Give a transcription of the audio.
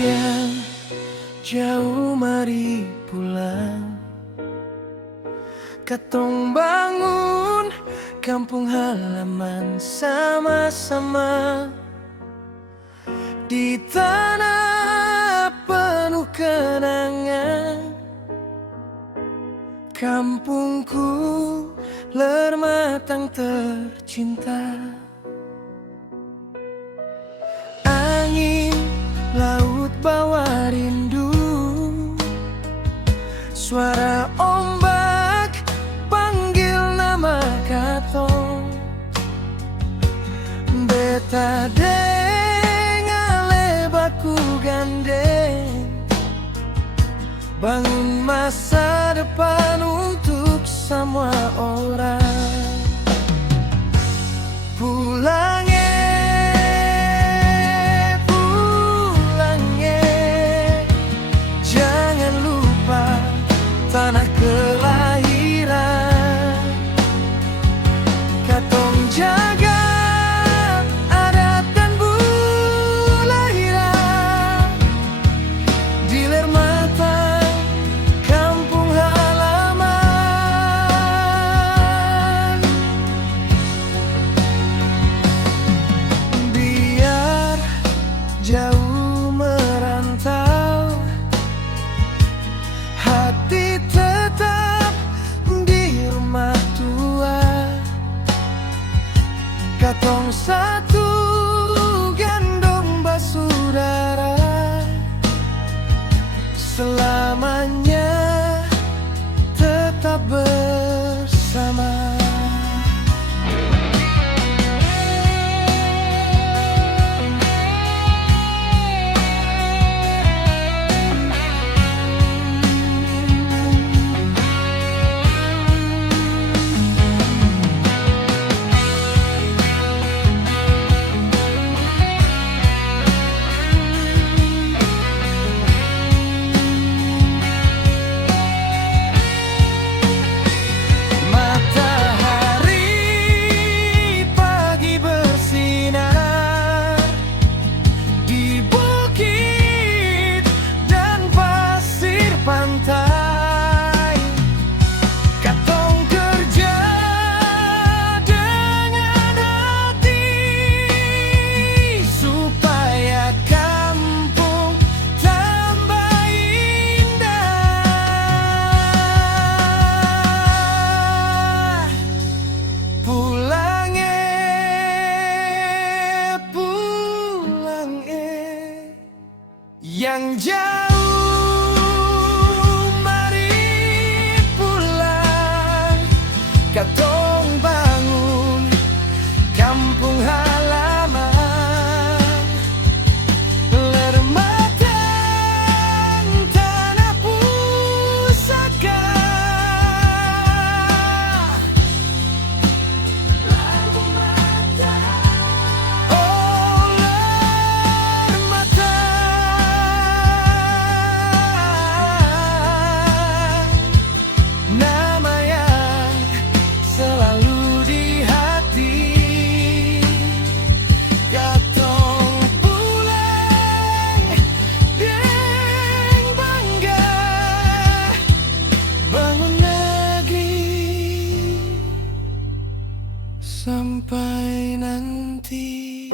yang jauh mari pulang. Katong bangun kampung halaman sama-sama di tanah penuh kenangan. Kampungku lermatang tercinta. Angin laut bawa rindu, suara ombak panggil nama katong. Beta dengar baku gandeng, bangun masa depan untuk semua orang. Pulang tanah kelahiran. Katong jaga adat dan budaya di lermatang kampung halaman. Biar jauh merantau, hati tetap di rumah tua. Katong satu gandong basudara, selamanya tetap bersama. Yang jauh mari pulang, katong bangun kampung halaman. Lermatang tanah pusaka, sampai nanti.